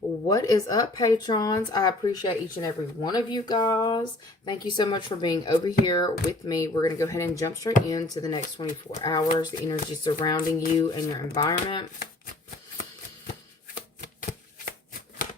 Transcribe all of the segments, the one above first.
What is up, patrons? I appreciate each and every one of you guys. Thank you so much for being over here with me. We're going to go ahead and jump straight into the next 24 hours, the energy surrounding you and your environment.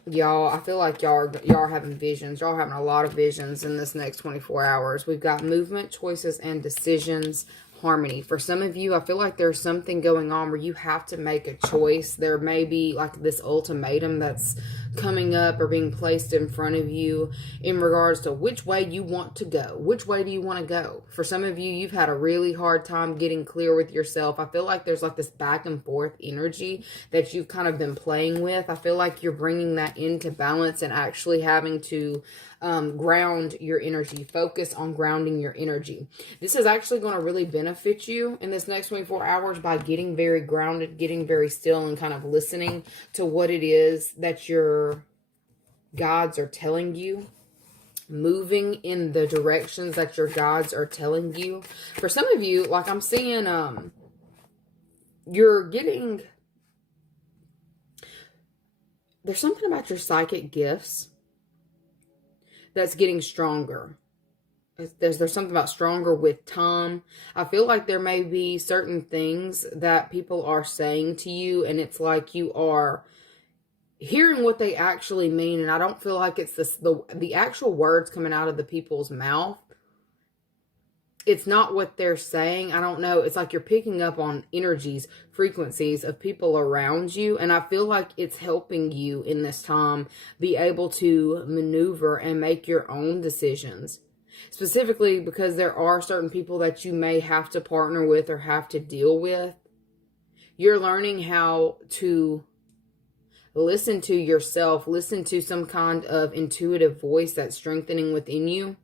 Y'all, I feel like y'all are having visions. Y'all are having a lot of visions in this next 24 hours. We've got movement, choices, and decisions. Harmony. For some of you, I feel like there's something going on where you have to make a choice. There may be like this ultimatum that's coming up or being placed in front of you in regards to which way you want to go. Which way do you want to go? For some of you, you've had a really hard time getting clear with yourself. I feel like there's like this back and forth energy that you've kind of been playing with. I feel like you're bringing that into balance and actually having to ground your energy. Focus on grounding your energy. This is actually going to really benefit you in this next 24 hours by getting very grounded, getting very still, and kind of listening to what it is that your guides are telling you. Moving in the directions that your guides are telling you. For some of you, like I'm seeing, you're getting, there's something about your psychic gifts that's getting stronger. There's something about stronger with time. I feel like there may be certain things that people are saying to you, and it's like you are hearing what they actually mean, and I don't feel like it's the actual words coming out of the people's mouth. It's not what they're saying. I don't know. It's like you're picking up on energies, frequencies of people around you. And I feel like it's helping you in this time be able to maneuver and make your own decisions. Specifically because there are certain people that you may have to partner with or have to deal with. You're learning how to listen to yourself, listen to some kind of intuitive voice that's strengthening within you.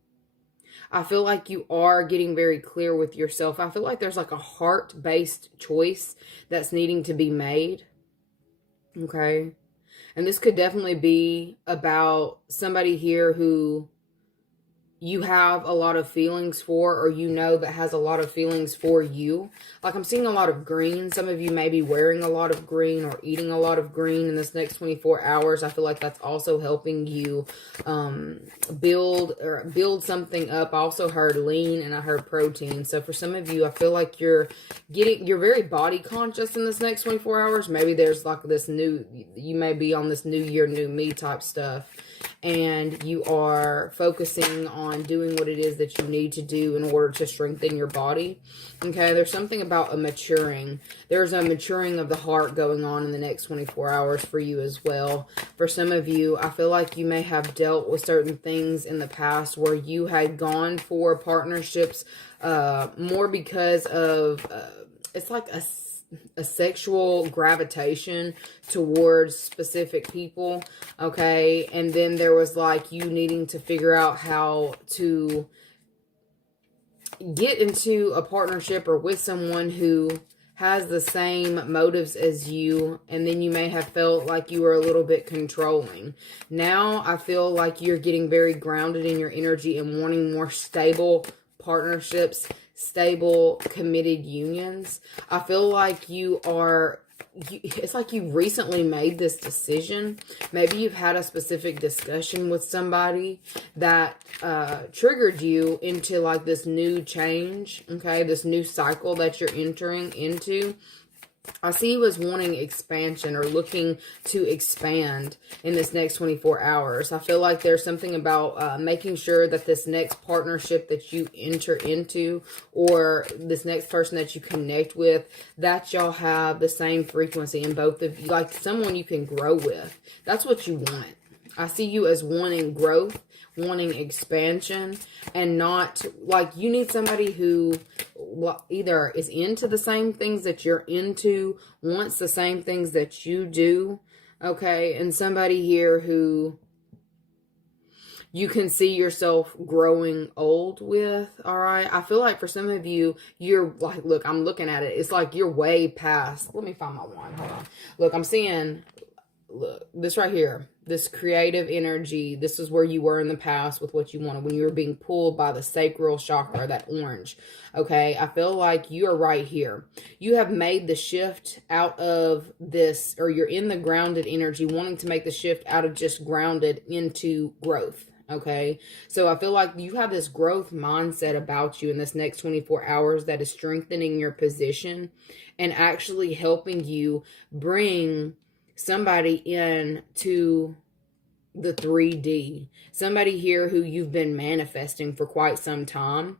I feel like you are getting very clear with yourself. I feel like there's like a heart-based choice that's needing to be made. Okay. And this could definitely be about somebody here who you have a lot of feelings for, or you know that has a lot of feelings for you. Like I'm seeing a lot of green. Some of you may be wearing a lot of green or eating a lot of green in this next 24 hours. I feel like that's also helping you build something up. I also heard lean and I heard protein. So for some of you, I feel like you're very body conscious in this next 24 hours. Maybe there's like this you may be on this new year, new me type stuff. And you are focusing on doing what it is that you need to do in order to strengthen your body. Okay, there's something about a maturing. There's a maturing of the heart going on in the next 24 hours for you as well. For some of you, I feel like you may have dealt with certain things in the past where you had gone for partnerships more because of, it's like a sexual gravitation towards specific people, okay? And then there was like you needing to figure out how to get into a partnership or with someone who has the same motives as you, and then you may have felt like you were a little bit controlling. Now I feel like you're getting very grounded in your energy and wanting more stable partnerships, stable, committed unions. I feel like it's like you recently made this decision. Maybe you've had a specific discussion with somebody that triggered you into like this new change, okay? This new cycle that you're entering into. I see you as wanting expansion or looking to expand in this next 24 hours. I feel like there's something about making sure that this next partnership that you enter into or this next person that you connect with, that y'all have the same frequency in both of you, like someone you can grow with. That's what you want. I see you as wanting growth, wanting expansion, and not like you need somebody who either is into the same things that you're into, wants the same things that you do, okay? And somebody here who you can see yourself growing old with, all right? I feel like for some of you, you're like, look, I'm looking at it. It's like you're way past. Let me find my one. Hold on. Look, I'm seeing, look, this right here. this creative energy. This is where you were in the past with what you wanted, when you were being pulled by the sacral chakra, that orange. Okay, I feel like you are right here. You have made the shift out of this, or you're in the grounded energy, wanting to make the shift out of just grounded into growth. Okay, so I feel like you have this growth mindset about you in this next 24 hours that is strengthening your position and actually helping you bring somebody in to the 3D. Somebody here who you've been manifesting for quite some time.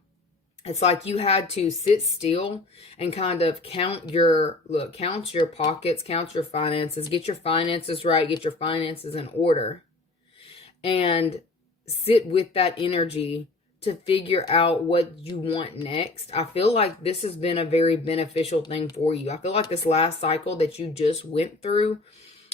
It's like you had to sit still and kind of count your pockets, count your finances, get your finances right, get your finances in order, and sit with that energy to figure out what you want next. I feel like this has been a very beneficial thing for you. I feel like this last cycle that you just went through,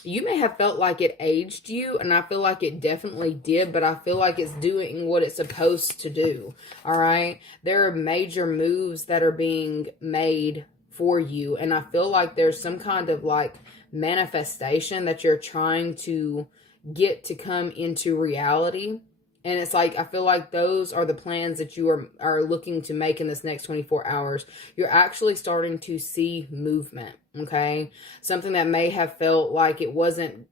you may have felt like it aged you, and I feel like it definitely did, but I feel like it's doing what it's supposed to do, all right? There are major moves that are being made for you, and I feel like there's some kind of like manifestation that you're trying to get to come into reality. And it's like, I feel like those are the plans that you are looking to make in this next 24 hours. You're actually starting to see movement, okay? Something that may have felt like it wasn't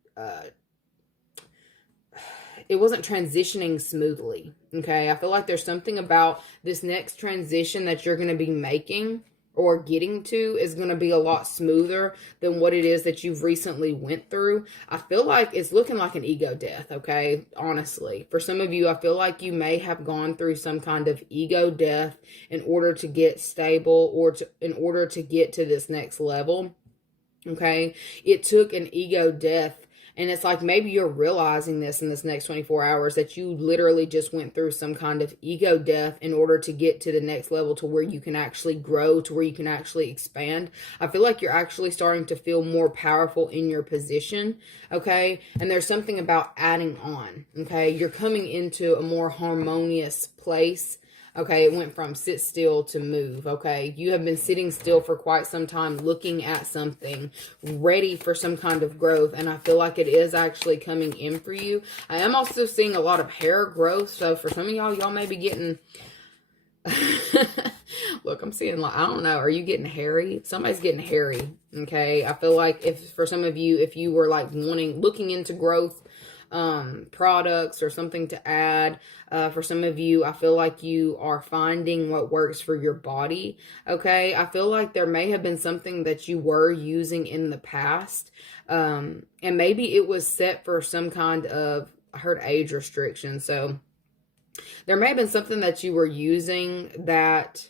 transitioning smoothly, okay? I feel like there's something about this next transition that you're going to be making or getting to is going to be a lot smoother than what it is that you've recently went through. I feel like it's looking like an ego death, okay? Honestly, for some of you, I feel like you may have gone through some kind of ego death in order to get stable, or in order to get to this next level, okay? It took an ego death. And it's like maybe you're realizing this in this next 24 hours, that you literally just went through some kind of ego death in order to get to the next level, to where you can actually grow, to where you can actually expand. I feel like you're actually starting to feel more powerful in your position, okay? And there's something about adding on, okay? You're coming into a more harmonious place. Okay, it went from sit still to move, okay? You have been sitting still for quite some time, looking at something, ready for some kind of growth, and I feel like it is actually coming in for you. I am also seeing a lot of hair growth, so for some of y'all may be getting... Look, I'm seeing, like, I don't know, are you getting hairy? Somebody's getting hairy, okay? I feel like if, for some of you, if you were like looking into growth, products or something to add, for some of you, I feel like you are finding what works for your body, okay? I feel like there may have been something that you were using in the past, and maybe it was set for some kind of, I heard age restriction, so there may have been something that you were using that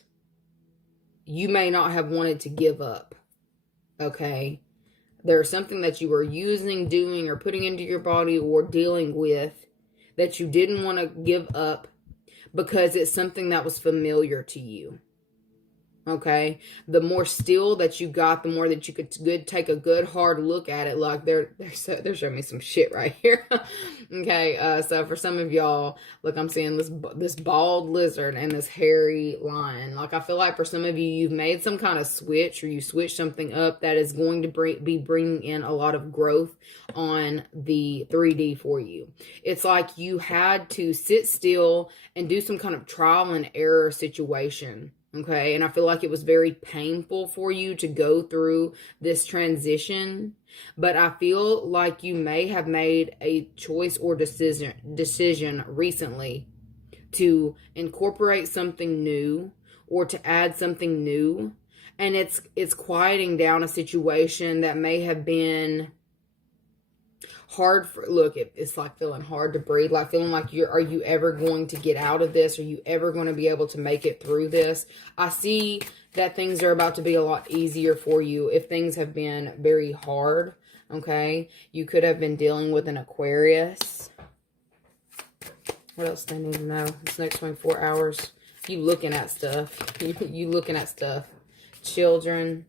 you may not have wanted to give up, okay? There's something that you were using, doing, or putting into your body or dealing with that you didn't want to give up because it's something that was familiar to you. Okay, the more still that you got, the more that you could take a good hard look at it. Like they're showing me some shit right here. Okay, so for some of y'all, look, I'm seeing this bald lizard and this hairy lion. Like I feel like for some of you, you've made some kind of switch, or you switched something up that is going to be bringing in a lot of growth on the 3D for you. It's like you had to sit still and do some kind of trial and error situation. Okay, and I feel like it was very painful for you to go through this transition, but I feel like you may have made a choice or decision recently to incorporate something new or to add something new, and it's quieting down a situation that may have been hard for, look, it's like feeling hard to breathe, like feeling like are you ever going to get out of this? Are you ever going to be able to make it through this? I see that things are about to be a lot easier for you if things have been very hard, okay? You could have been dealing with an Aquarius. What else do they need to know? This next 24 hours, you looking at stuff. You looking at stuff. Children.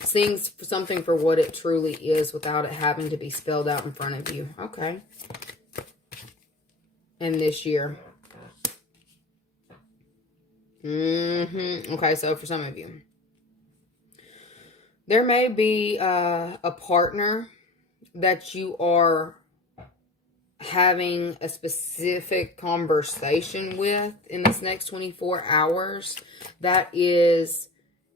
Seeing something for what it truly is without it having to be spelled out in front of you. Okay. And this year. Okay, so for some of you. There may be a partner that you are having a specific conversation with in this next 24 hours that is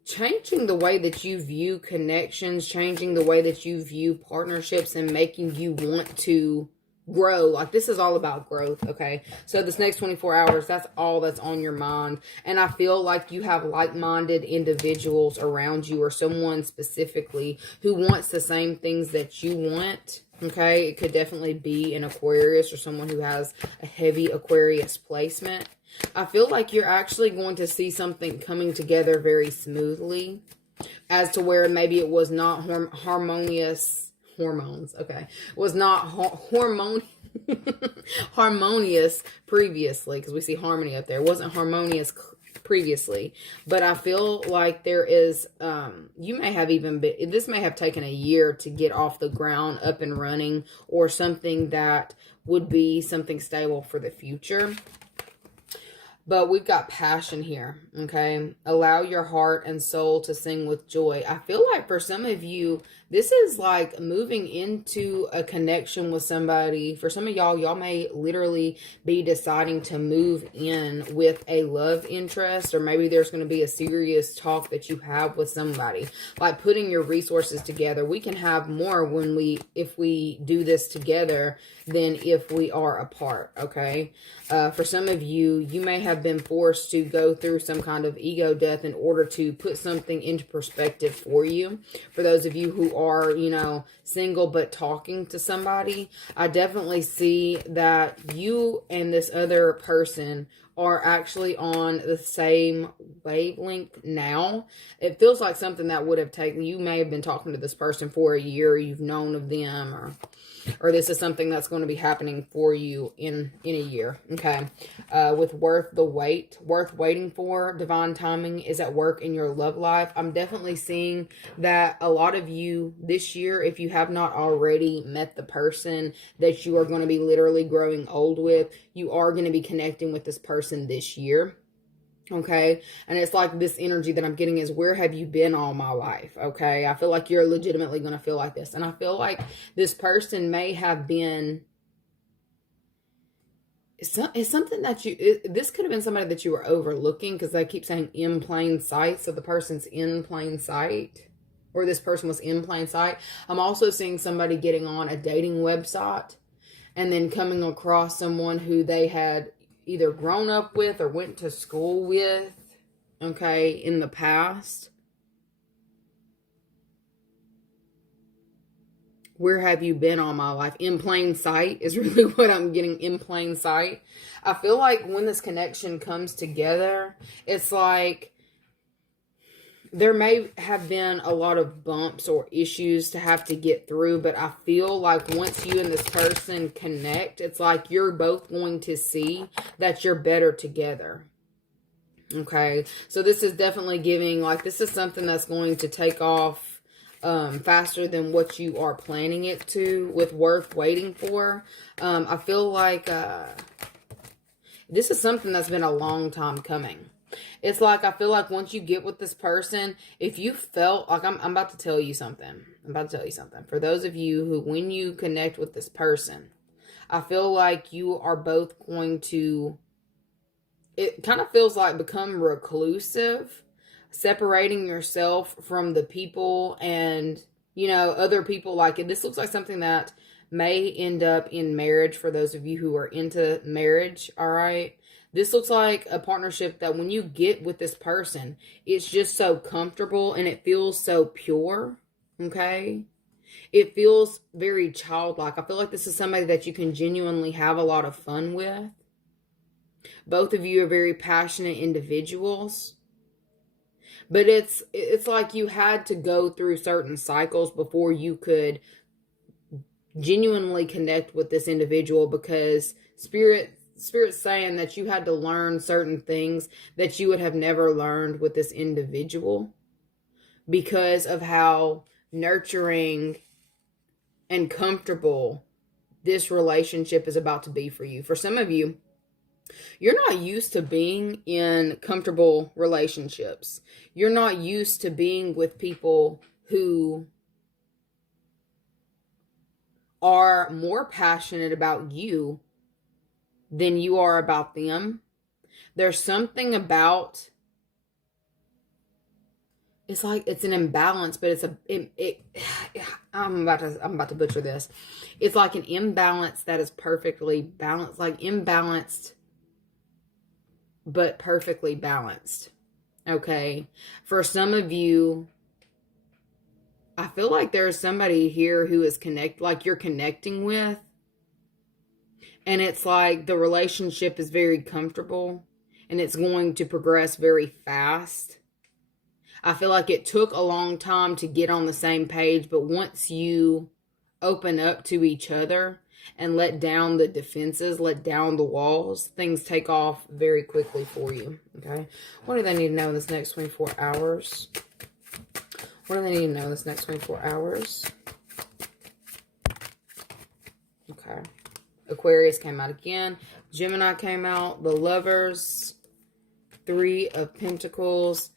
changing the way that you view connections, changing the way that you view partnerships, and making you want to grow. Like, this is all about growth, okay? So this next 24 hours, that's all that's on your mind. And I feel like you have like-minded individuals around you, or someone specifically who wants the same things that you want. Okay, it could definitely be an Aquarius or someone who has a heavy Aquarius placement. I feel like you're actually going to see something coming together very smoothly, as to where maybe it was not harmonious. Hormones, okay. Was not harmonious previously, because we see harmony up there. It wasn't harmonious previously, but I feel like there is, you may have even been, this may have taken a year to get off the ground, up and running, or something that would be something stable for the future. But we've got passion here, okay? Allow your heart and soul to sing with joy. I feel like for some of you, this is like moving into a connection with somebody. For some of y'all may literally be deciding to move in with a love interest, or maybe there's going to be a serious talk that you have with somebody. Like putting your resources together. We can have more if we do this together than if we are apart, okay? For some of you, you may have been forced to go through some kind of ego death in order to put something into perspective for you. For those of you who are, single but talking to somebody, I definitely see that you and this other person are actually on the same wavelength now. It feels like something that would have taken, you may have been talking to this person for a year, you've known of them, or this is something that's going to be happening for you in a year, okay? With worth waiting for, divine timing is at work in your love life. I'm definitely seeing that a lot of you this year, if you have not already met the person that you are going to be literally growing old with, you are going to be connecting with this person this year. Okay, and it's like this energy that I'm getting is, where have you been all my life? Okay, I feel like you're legitimately going to feel like this. And I feel like this person may have been, it's something that this could have been somebody that you were overlooking, because they keep saying in plain sight. So the person's in plain sight, or this person was in plain sight. I'm also seeing somebody getting on a dating website and then coming across someone who they had either grown up with or went to school with, okay, in the past. Where have you been all my life? In plain sight is really what I'm getting, in plain sight. I feel like when this connection comes together, it's like there may have been a lot of bumps or issues to have to get through, but I feel like once you and this person connect, it's like you're both going to see that you're better together. Okay, so this is definitely giving, like, this is something that's going to take off faster than what you are planning it to, with worth waiting for. I feel like this is something that's been a long time coming. It's like, I feel like once you get with this person, if you felt like, I'm about to tell you something. For those of you who, when you connect with this person, I feel like you are both going to, it kind of feels like, become reclusive, separating yourself from the people and, other people. Like, this looks like something that may end up in marriage for those of you who are into marriage, all right? This looks like a partnership that when you get with this person, it's just so comfortable and it feels so pure, okay? It feels very childlike. I feel like this is somebody that you can genuinely have a lot of fun with. Both of you are very passionate individuals. But it's like you had to go through certain cycles before you could genuinely connect with this individual, because Spirit's saying that you had to learn certain things that you would have never learned with this individual, because of how nurturing and comfortable this relationship is about to be for you. For some of you, you're not used to being in comfortable relationships. You're not used to being with people who are more passionate about you than you are about them. There's something about, it's like it's an imbalance, but I'm about to butcher this. It's like an imbalance that is perfectly balanced, like imbalanced but perfectly balanced. Okay, for some of you, I feel like there's somebody here who is like you're connecting with, and it's like the relationship is very comfortable and it's going to progress very fast. I feel like it took a long time to get on the same page, but once you open up to each other and let down the defenses, let down the walls, things take off very quickly for you. Okay, what do they need to know in this next 24 hours? What do they need to know this next 24 hours? Okay. Aquarius came out again. Gemini came out. The Lovers. 3 of Pentacles.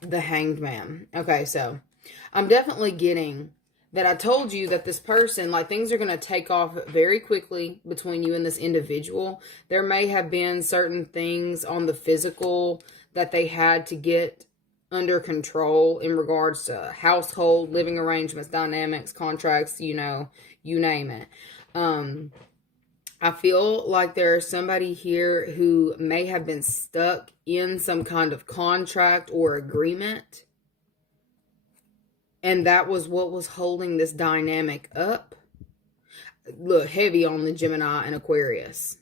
The Hanged Man. Okay, so I'm definitely getting that I told you that this person, like, things are going to take off very quickly between you and this individual. There may have been certain things on the physical that they had to get under control in regards to household, living arrangements, dynamics, contracts, you know, you name it. I feel like there's somebody here who may have been stuck in some kind of contract or agreement. And that was what was holding this dynamic up. Look, heavy on the Gemini and Aquarius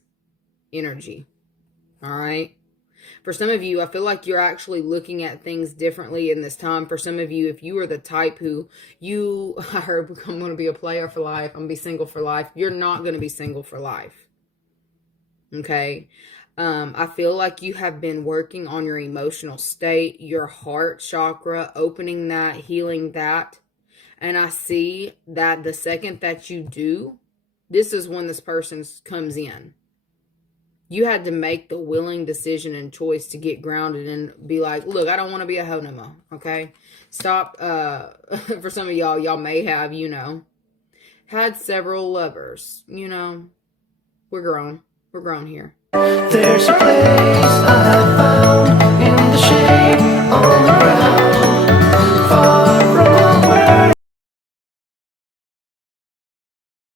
energy. All right. For some of you, I feel like you're actually looking at things differently in this time. For some of you, if you are the type who I heard, I'm going to be a player for life, I'm going to be single for life. You're not going to be single for life. Okay. I feel like you have been working on your emotional state, your heart chakra, opening that, healing that. And I see that the second that you do, this is when this person comes in. You had to make the willing decision and choice to get grounded and be like, look, I don't want to be a hoe no more. Okay. Stop. For some of y'all may have, you know, had several lovers, you know, we're grown here. There's a place I have found in the shade on the